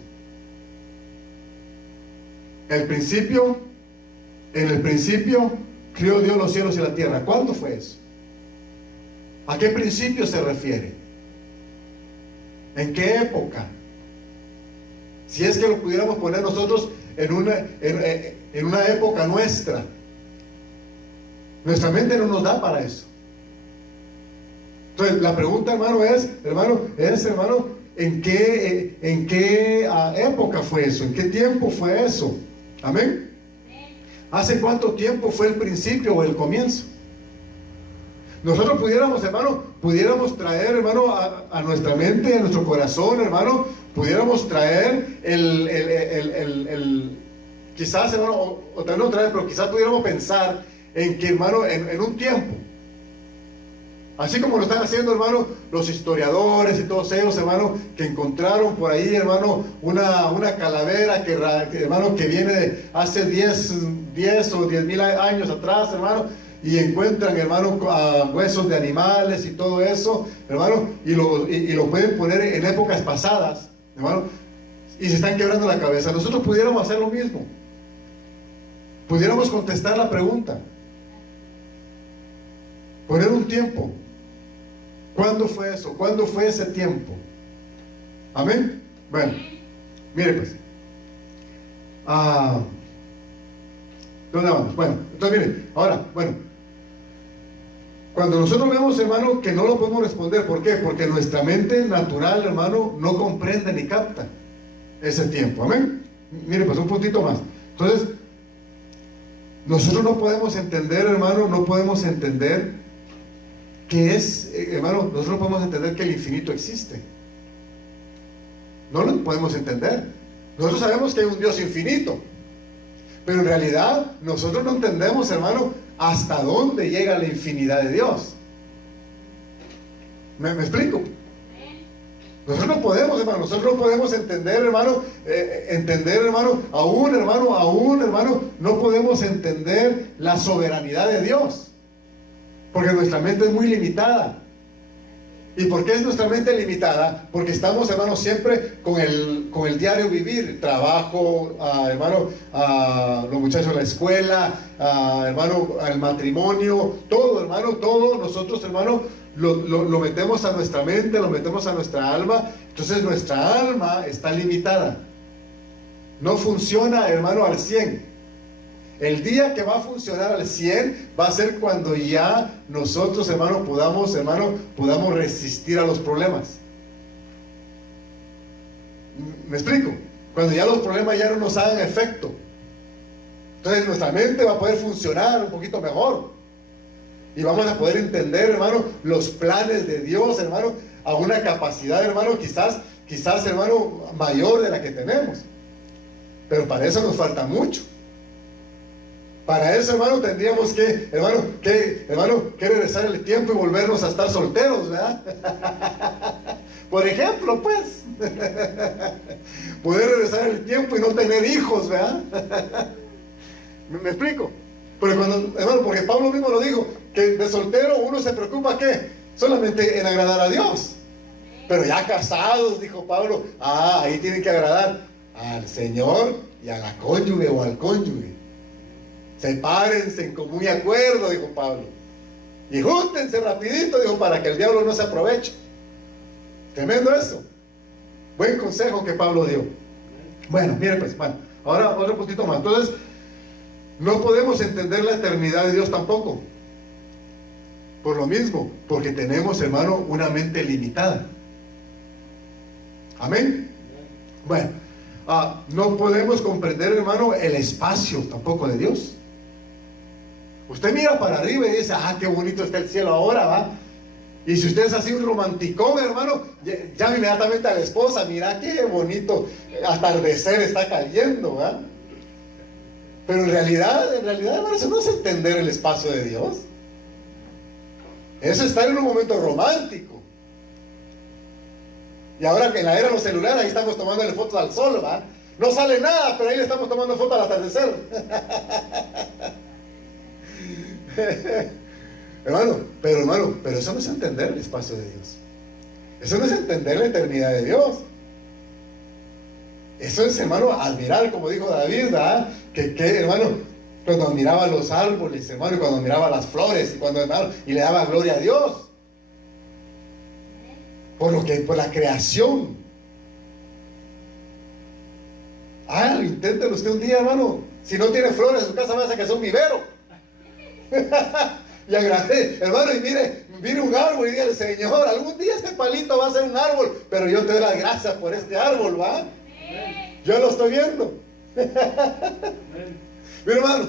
En el principio creó Dios los cielos y la tierra. ¿Cuándo fue eso? ¿A qué principio se refiere? ¿En qué época? Si es que lo pudiéramos poner nosotros en una época nuestra. Nuestra mente no nos da para eso. Entonces la pregunta, hermano, ¿en qué época fue eso? ¿En qué tiempo fue eso? Amén. ¿Hace cuánto tiempo fue el principio o el comienzo? Nosotros pudiéramos traer, hermano, a nuestra mente, a nuestro corazón, hermano, pudiéramos traer quizás, hermano, o también no traer, pero quizás pudiéramos pensar en que, hermano, en un tiempo, así como lo están haciendo, hermano, los historiadores y todos ellos, hermano, que encontraron por ahí, hermano, una calavera hermano, que viene de hace 10 o 10,000 años atrás, hermano, y encuentran, hermano, huesos de animales y todo eso, hermano, y lo pueden poner en épocas pasadas, hermano, y se están quebrando la cabeza. Nosotros pudiéramos hacer lo mismo. Pudiéramos contestar la pregunta, poner un tiempo. ¿Cuándo fue eso? ¿Cuándo fue ese tiempo? Amén. Bueno, mire pues, ¿dónde vamos? Bueno, entonces mire, ahora, bueno, cuando nosotros vemos, hermano, que no lo podemos responder, ¿por qué? Porque nuestra mente natural, hermano, no comprende ni capta ese tiempo. Amén. Mire pues, un puntito más. Entonces, nosotros no podemos entender, hermano, no podemos entender que es, hermano, nosotros no podemos entender que el infinito existe. No lo podemos entender. Nosotros sabemos que hay un Dios infinito, pero en realidad nosotros no entendemos, hermano, hasta dónde llega la infinidad de Dios. ¿Me explico? Nosotros no podemos, hermano, nosotros no podemos entender, hermano, aún, no podemos entender la soberanidad de Dios, porque nuestra mente es muy limitada. ¿Y por qué es nuestra mente limitada? Porque estamos, hermano, siempre con el diario vivir, trabajo, hermano, los muchachos a la escuela, hermano, al matrimonio, todo, hermano, todo, nosotros, hermano, lo metemos a nuestra mente, lo metemos a nuestra alma. Entonces nuestra alma está limitada, no funciona, hermano, al 100. El día que va a funcionar al 100 va a ser cuando ya nosotros, hermano, podamos resistir a los problemas. ¿Me explico? Cuando ya los problemas ya no nos hagan efecto, entonces nuestra mente va a poder funcionar un poquito mejor y vamos a poder entender, hermano, los planes de Dios, hermano, a una capacidad, hermano, quizás, hermano, mayor de la que tenemos. Pero para eso nos falta mucho. Para eso, hermano, tendríamos que regresar el tiempo y volvernos a estar solteros, ¿verdad? Por ejemplo, pues, poder regresar el tiempo y no tener hijos, ¿verdad? ¿Me explico? Porque Pablo mismo lo dijo, que de soltero uno se preocupa, ¿qué? Solamente en agradar a Dios. Pero ya casados, dijo Pablo, ahí tienen que agradar al Señor y a la cónyuge o al cónyuge. Sepárense en común acuerdo, dijo Pablo, y júntense rapidito, dijo, para que el diablo no se aproveche. Tremendo eso. Buen consejo que Pablo dio. Bueno, mire pues, bueno, ahora otro puntito más. Entonces, no podemos entender la eternidad de Dios tampoco. Por lo mismo, porque tenemos, hermano, una mente limitada. Amén. Bueno, no podemos comprender, hermano, el espacio tampoco de Dios. Usted mira para arriba y dice, qué bonito está el cielo ahora, ¿va? Y si usted es así un romanticón, hermano, llama inmediatamente a la esposa, mira qué bonito atardecer está cayendo, ¿va? Pero en realidad, hermano, eso no es entender el espacio de Dios. Eso es estar en un momento romántico. Y ahora que en la era de los celulares, ahí estamos tomándole fotos al sol, ¿va? No sale nada, pero ahí le estamos tomando fotos al atardecer. hermano, pero eso no es entender el espacio de Dios. Eso no es entender la eternidad de Dios. Eso es, hermano, admirar, como dijo David, ¿verdad? Que hermano, cuando admiraba los árboles, hermano, y cuando admiraba las flores, y le daba gloria a Dios. Por la creación. Inténtelo usted un día, hermano. Si no tiene flores en su casa, va a que es un vivero. Y agradece, hermano, y mire un árbol y dígale, Señor, algún día este palito va a ser un árbol, pero yo te doy las gracias por este árbol, ¿va? Yo lo estoy viendo. Mi hermano,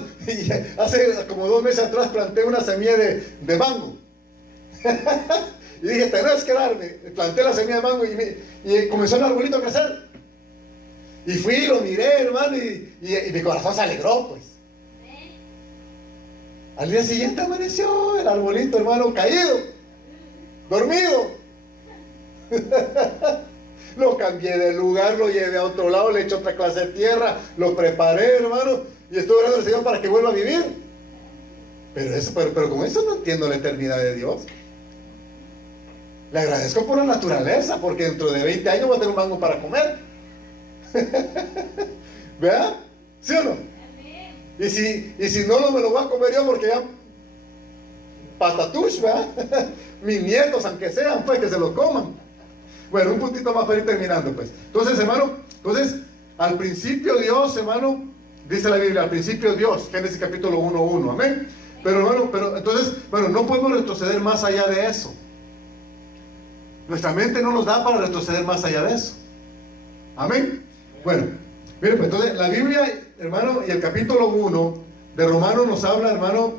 hace como 2 meses atrás planté una semilla de mango. Y dije, tenés que darme. Planté la semilla de mango y comenzó el arbolito a crecer. Y fui y lo miré, hermano, y mi corazón se alegró, pues. Al día siguiente amaneció el arbolito, hermano, caído, dormido. Lo cambié de lugar, lo llevé a otro lado, le eché otra clase de tierra, lo preparé, hermano, y estuve orando al Señor para que vuelva a vivir. Pero con eso no entiendo la eternidad de Dios. Le agradezco por la naturaleza, porque dentro de 20 años voy a tener un mango para comer. ¿Verdad? ¿Sí o no? Y si no, me lo voy a comer yo, porque ya patatush, ¿verdad? Mis nietos, aunque sean, pues que se lo coman. Bueno, un puntito más para ir terminando, pues. Entonces, hermano, al principio Dios, hermano, dice la Biblia, al principio Dios, Génesis capítulo 1:1, amén. Pero, hermano, entonces, no podemos retroceder más allá de eso. Nuestra mente no nos da para retroceder más allá de eso. Amén. Bueno, mire, pues entonces la Biblia, hermano, y el capítulo 1 de Romanos nos habla, hermano,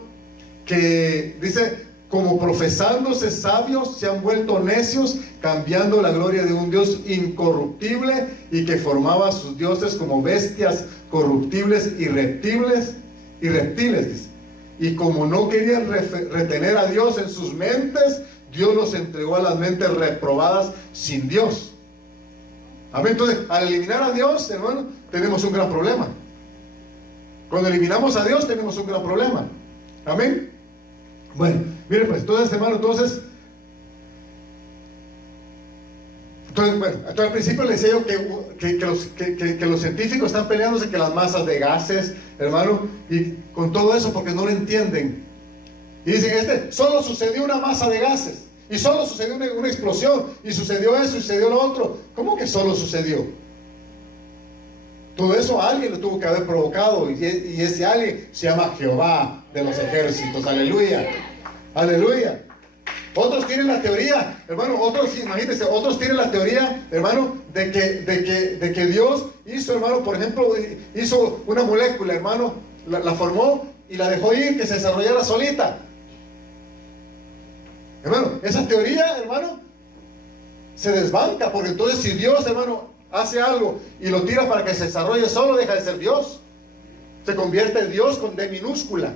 que dice, como profesándose sabios, se han vuelto necios, cambiando la gloria de un Dios incorruptible y que formaba a sus dioses como bestias corruptibles y reptiles, dice. Y como no querían retener a Dios en sus mentes, Dios los entregó a las mentes reprobadas sin Dios. Amén. Entonces, al eliminar a Dios, hermano, tenemos un gran problema. Cuando eliminamos a Dios, tenemos un gran problema. Amén. Bueno, mire pues, entonces, hermano, entonces al principio les decía yo que los científicos están peleándose que las masas de gases, hermano, y con todo eso porque no lo entienden. Y dicen, solo sucedió una masa de gases, y solo sucedió una explosión, y sucedió eso, y sucedió lo otro. ¿Cómo que solo sucedió? Todo eso alguien lo tuvo que haber provocado, y ese alguien se llama Jehová de los ejércitos. Aleluya, aleluya. Otros tienen la teoría, hermano, imagínense, otros tienen la teoría, hermano, de que Dios hizo, hermano, por ejemplo, hizo una molécula, hermano, la formó y la dejó ir, que se desarrollara solita. Hermano, esa teoría, hermano, se desbanca, porque entonces si Dios, hermano, hace algo y lo tira para que se desarrolle solo, deja de ser Dios. Se convierte en Dios con D minúscula.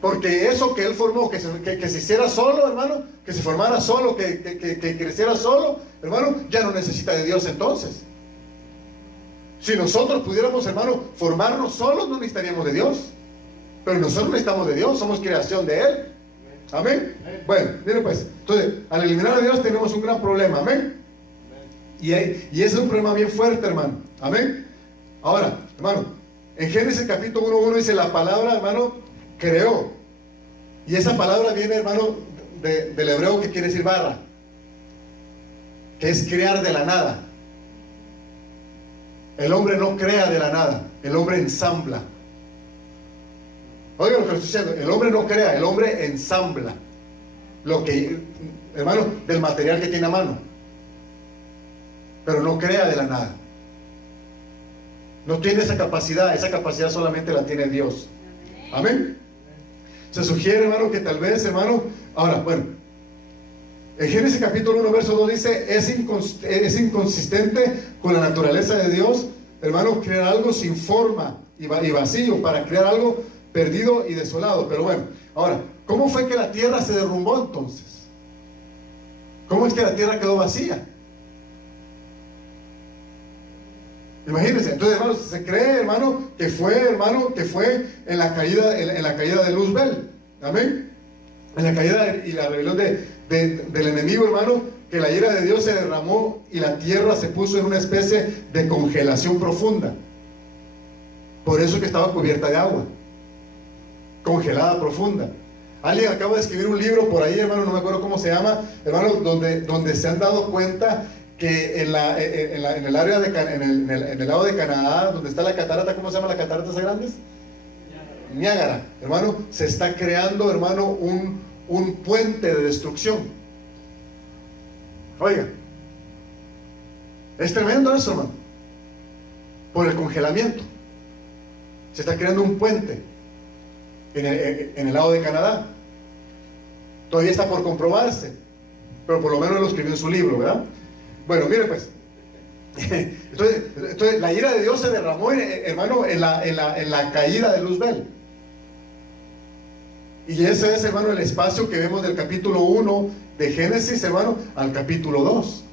Porque eso que Él formó, que se hiciera solo, hermano, que se formara solo, que creciera solo, hermano, ya no necesita de Dios entonces. Si nosotros pudiéramos, hermano, formarnos solos, no necesitaríamos de Dios. Pero nosotros necesitamos de Dios, somos creación de Él. Amén. Bueno, miren pues, entonces, al eliminar a Dios tenemos un gran problema. Amén. Y ese es un problema bien fuerte, hermano. Amén. Ahora, hermano, en Génesis capítulo 1:1 dice la palabra, hermano, creó. Y esa palabra viene, hermano, del hebreo que quiere decir barra, que es crear de la nada. El hombre no crea de la nada, el hombre ensambla. Oiga lo que estoy diciendo, el hombre no crea, el hombre ensambla lo que, hermano, del material que tiene a mano. pero no crea de la nada. No tiene esa capacidad solamente la tiene Dios. Amén. Se sugiere, hermano, que tal vez, hermano, ahora, bueno, en Génesis capítulo 1, verso 2 dice, es inconsistente con la naturaleza de Dios, hermano, crear algo sin forma y vacío, para crear algo perdido y desolado. Pero bueno, ahora, ¿cómo fue que la tierra se derrumbó entonces? ¿Cómo es que la tierra quedó vacía? Imagínense, entonces, hermano, se cree, hermano, que fue en la caída de Luzbel. Amén. En la caída y la rebelión del enemigo, hermano, que la ira de Dios se derramó y la tierra se puso en una especie de congelación profunda. Por eso que estaba cubierta de agua, congelada profunda. Alguien acaba de escribir un libro por ahí, hermano, no me acuerdo cómo se llama, hermano, donde se han dado cuenta que en el área en el lado de Canadá, donde está la catarata, ¿cómo se llama la catarata esa grandes? Niágara, hermano, se está creando, hermano, un puente de destrucción. Oiga, es tremendo eso, hermano. Por el congelamiento se está creando un puente en el lado de Canadá. Todavía está por comprobarse, pero por lo menos lo escribió en su libro, ¿verdad? Bueno, mire pues, entonces la ira de Dios se derramó, hermano, en la caída de Luzbel. Y ese es, hermano, el espacio que vemos del capítulo 1 de Génesis, hermano, al capítulo 2.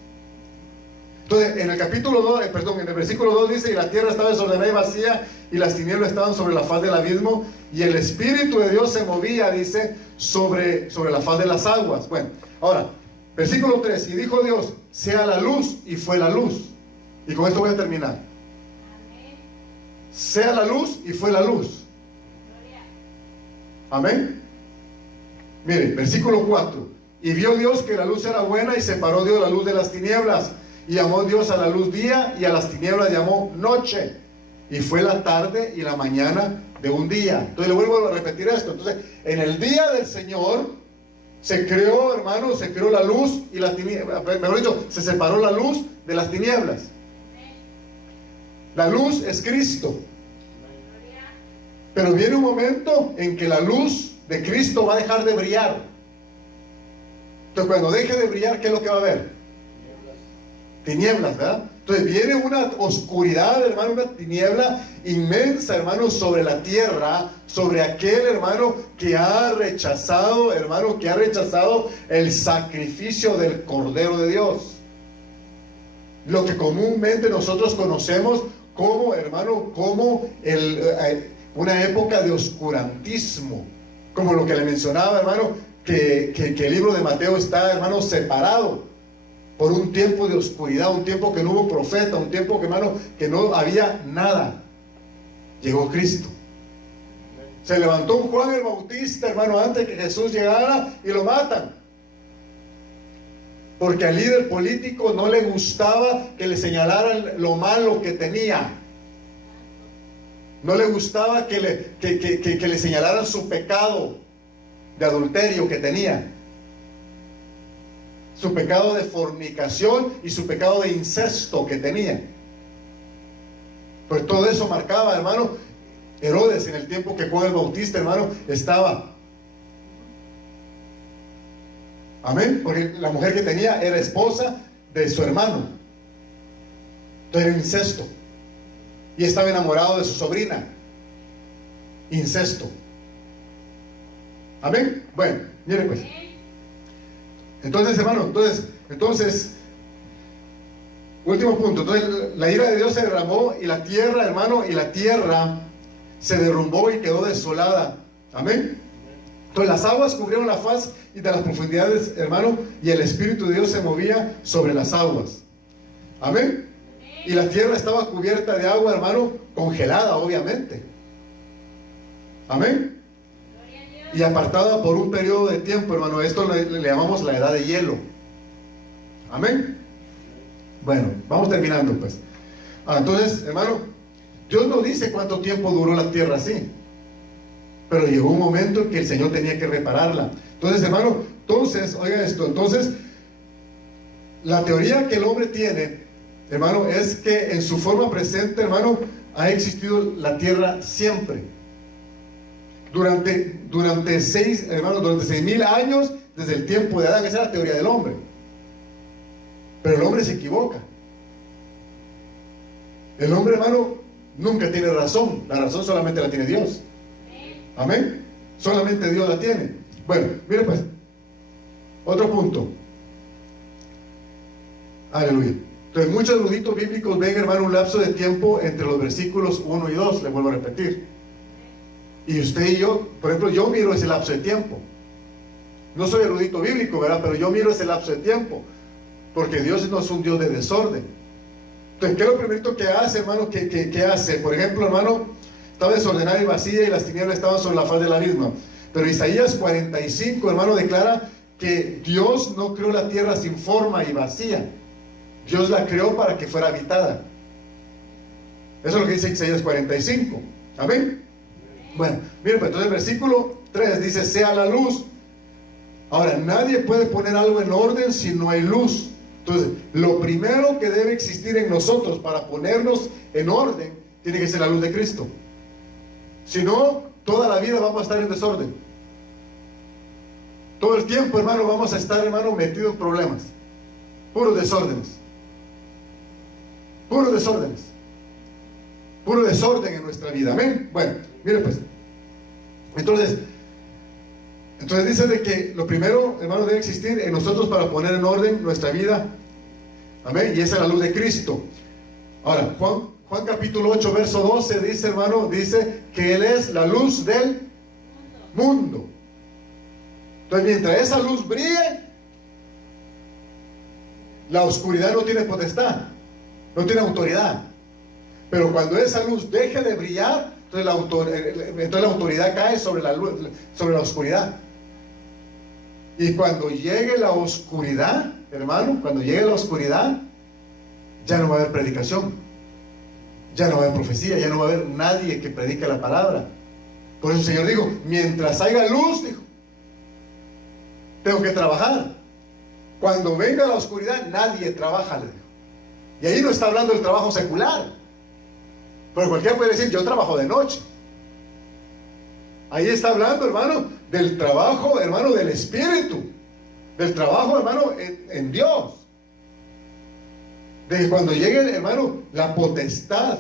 Entonces, en el capítulo 2, en el versículo 2 dice, y la tierra estaba desordenada y vacía, y las tinieblas estaban sobre la faz del abismo, y el Espíritu de Dios se movía, dice, sobre la faz de las aguas. Bueno, ahora, versículo 3, y dijo Dios, sea la luz, y fue la luz. Y con esto voy a terminar. Amén. Sea la luz, y fue la luz. Amén. Mire, versículo 4, y vio Dios que la luz era buena, y separó Dios la luz de las tinieblas, y llamó Dios a la luz día, y a las tinieblas llamó noche, y fue la tarde y la mañana de un día. Entonces le vuelvo a repetir esto. Entonces, en el día del Señor se creó, hermano, se creó la luz y las tinieblas, mejor dicho, se separó la luz de las tinieblas. La luz es Cristo. Pero viene un momento en que la luz de Cristo va a dejar de brillar. Entonces, cuando deje de brillar, ¿qué es lo que va a haber? Tinieblas, ¿verdad? Entonces viene una oscuridad, hermano, una tiniebla inmensa, hermano, sobre la tierra, sobre aquel, hermano, que ha rechazado, hermano, que ha rechazado el sacrificio del Cordero de Dios. Lo que comúnmente nosotros conocemos como, hermano, como una época de oscurantismo, como lo que le mencionaba, hermano, que el libro de Mateo está, hermano, separado por un tiempo de oscuridad, un tiempo que no hubo profeta, un tiempo que, hermano, que no había nada. Llegó Cristo. Se levantó un Juan el Bautista, hermano, antes que Jesús llegara, y lo matan. Porque al líder político no le gustaba que le señalaran lo malo que tenía. No le gustaba que le señalaran su pecado de adulterio que tenía, su pecado de fornicación y su pecado de incesto que tenía. Pues todo eso marcaba, hermano, Herodes en el tiempo que Juan el Bautista, hermano, estaba. Amén, porque la mujer que tenía era esposa de su hermano. Entonces era incesto. Y estaba enamorado de su sobrina. Incesto. Amén. Bueno, mire pues. Entonces, hermano, entonces, último punto. Entonces, la ira de Dios se derramó y la tierra, hermano, y la tierra se derrumbó y quedó desolada. Amén. Entonces, las aguas cubrieron la faz y de las profundidades, hermano, y el Espíritu de Dios se movía sobre las aguas. Amén. Y la tierra estaba cubierta de agua, hermano, congelada, obviamente. Amén. Y apartada por un periodo de tiempo, hermano. Esto le llamamos la edad de hielo. Amén. Bueno, vamos terminando pues. Entonces, hermano, Dios no dice cuánto tiempo duró la tierra así, pero llegó un momento en que el Señor tenía que repararla. Entonces, hermano, oigan esto. Entonces, la teoría que el hombre tiene hermano, es que en su forma presente, hermano, ha existido la tierra siempre. Durante 6.000 años, desde el tiempo de Adán. Esa es la teoría del hombre. Pero el hombre se equivoca. El hombre, hermano, nunca tiene razón. La razón solamente la tiene Dios. Amén. Solamente Dios la tiene. Bueno, mire pues, otro punto. Aleluya. Entonces muchos eruditos bíblicos ven, hermano, un lapso de tiempo entre los versículos 1 y 2. Le vuelvo a repetir. Y usted y yo, por ejemplo, yo miro ese lapso de tiempo. No soy erudito bíblico, ¿verdad? Pero yo miro ese lapso de tiempo. Porque Dios no es un Dios de desorden. Entonces, ¿qué es lo primero que hace, hermano? ¿Qué hace? Por ejemplo, hermano, estaba desordenada y vacía y las tinieblas estaban sobre la faz de la misma. Pero Isaías 45, hermano, declara que Dios no creó la tierra sin forma y vacía. Dios la creó para que fuera habitada. Eso es lo que dice Isaías 45. Amén. Bueno, miren, pues entonces el versículo 3 dice: sea la luz. Ahora, nadie puede poner algo en orden si no hay luz. Entonces, lo primero que debe existir en nosotros para ponernos en orden tiene que ser la luz de Cristo. Si no, toda la vida vamos a estar en desorden. Todo el tiempo, hermano, vamos a estar, hermano, metidos en problemas. Puros desórdenes. Puros desórdenes. Puro desorden en nuestra vida. Amén. Bueno, mire pues. Entonces dice de que lo primero, hermano, debe existir en nosotros para poner en orden nuestra vida. Amén. Y esa es la luz de Cristo. Ahora, Juan capítulo 8, verso 12 dice, hermano, dice que Él es la luz del mundo. Entonces, mientras esa luz brille, la oscuridad no tiene potestad, no tiene autoridad. Pero cuando esa luz deje de brillar, entonces la autoridad cae sobre la luz, sobre la oscuridad. Y cuando llegue la oscuridad, hermano, cuando llegue la oscuridad, ya no va a haber predicación, ya no va a haber profecía, ya no va a haber nadie que predique la palabra. Por eso el Señor dijo: mientras haya luz, dijo, tengo que trabajar. Cuando venga la oscuridad, nadie trabaja, le dijo. Y ahí no está hablando del trabajo secular. Pero cualquiera puede decir: yo trabajo de noche. Ahí está hablando, hermano, del trabajo, hermano, del Espíritu. Del trabajo, hermano, en Dios. De cuando llegue, hermano, la potestad.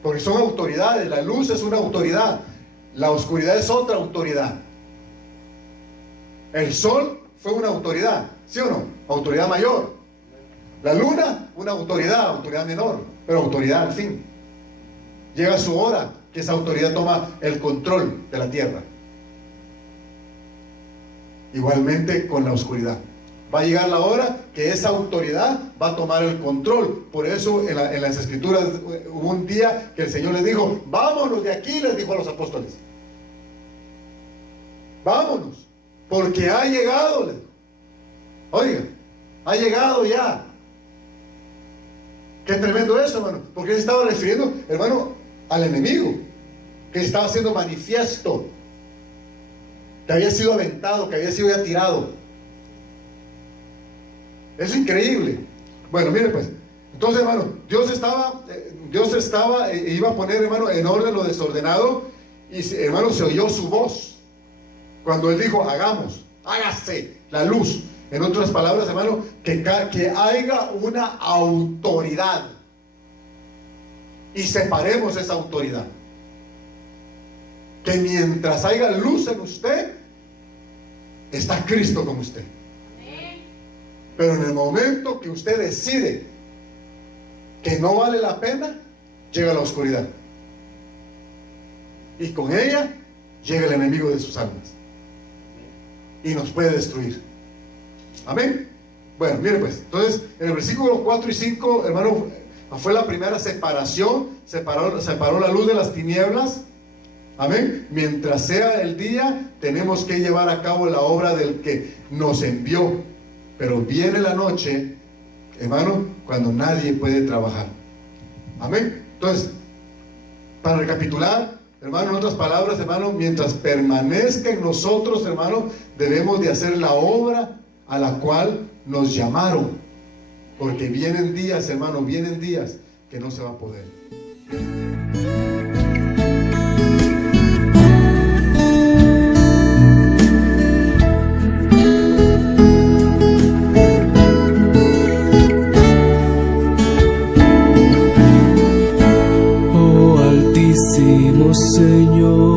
Porque son autoridades. La luz es una autoridad. La oscuridad es otra autoridad. El sol fue una autoridad, ¿sí o no? Autoridad mayor. La luna, una autoridad menor, pero autoridad al fin. Llega su hora que esa autoridad toma el control de la tierra. Igualmente con la oscuridad. Va a llegar la hora que esa autoridad va a tomar el control. Por eso en las Escrituras hubo un día que el Señor les dijo: vámonos de aquí, les dijo a los apóstoles. Vámonos, porque ha llegado, les dijo. Oiga, ha llegado ya. Qué tremendo eso, hermano. Porque se estaba refiriendo, hermano, al enemigo, que estaba siendo manifiesto, que había sido aventado, que había sido ya tirado. Es increíble. Bueno, mire pues. Entonces, hermano, Dios iba a poner, hermano, en orden lo desordenado. Y, hermano, se oyó su voz cuando Él dijo: hagamos, hágase la luz. En otras palabras, hermano, que haya una autoridad y separemos esa autoridad. Que mientras haya luz en usted, está Cristo con usted. Pero en el momento que usted decide que no vale la pena, llega la oscuridad. Y con ella llega el enemigo de sus almas. Y nos puede destruir. Amén. Bueno, mire pues. Entonces, en el versículo 4 y 5, hermano, fue la primera separación. Separó la luz de las tinieblas. Amén. Mientras sea el día, tenemos que llevar a cabo la obra del que nos envió. Pero viene la noche, hermano, cuando nadie puede trabajar. Amén. Entonces, para recapitular, hermano, en otras palabras, hermano, mientras permanezca en nosotros, hermano, debemos de hacer la obra a la cual nos llamaron. Porque vienen días, hermano, vienen días que no se va a poder. Oh Altísimo Señor,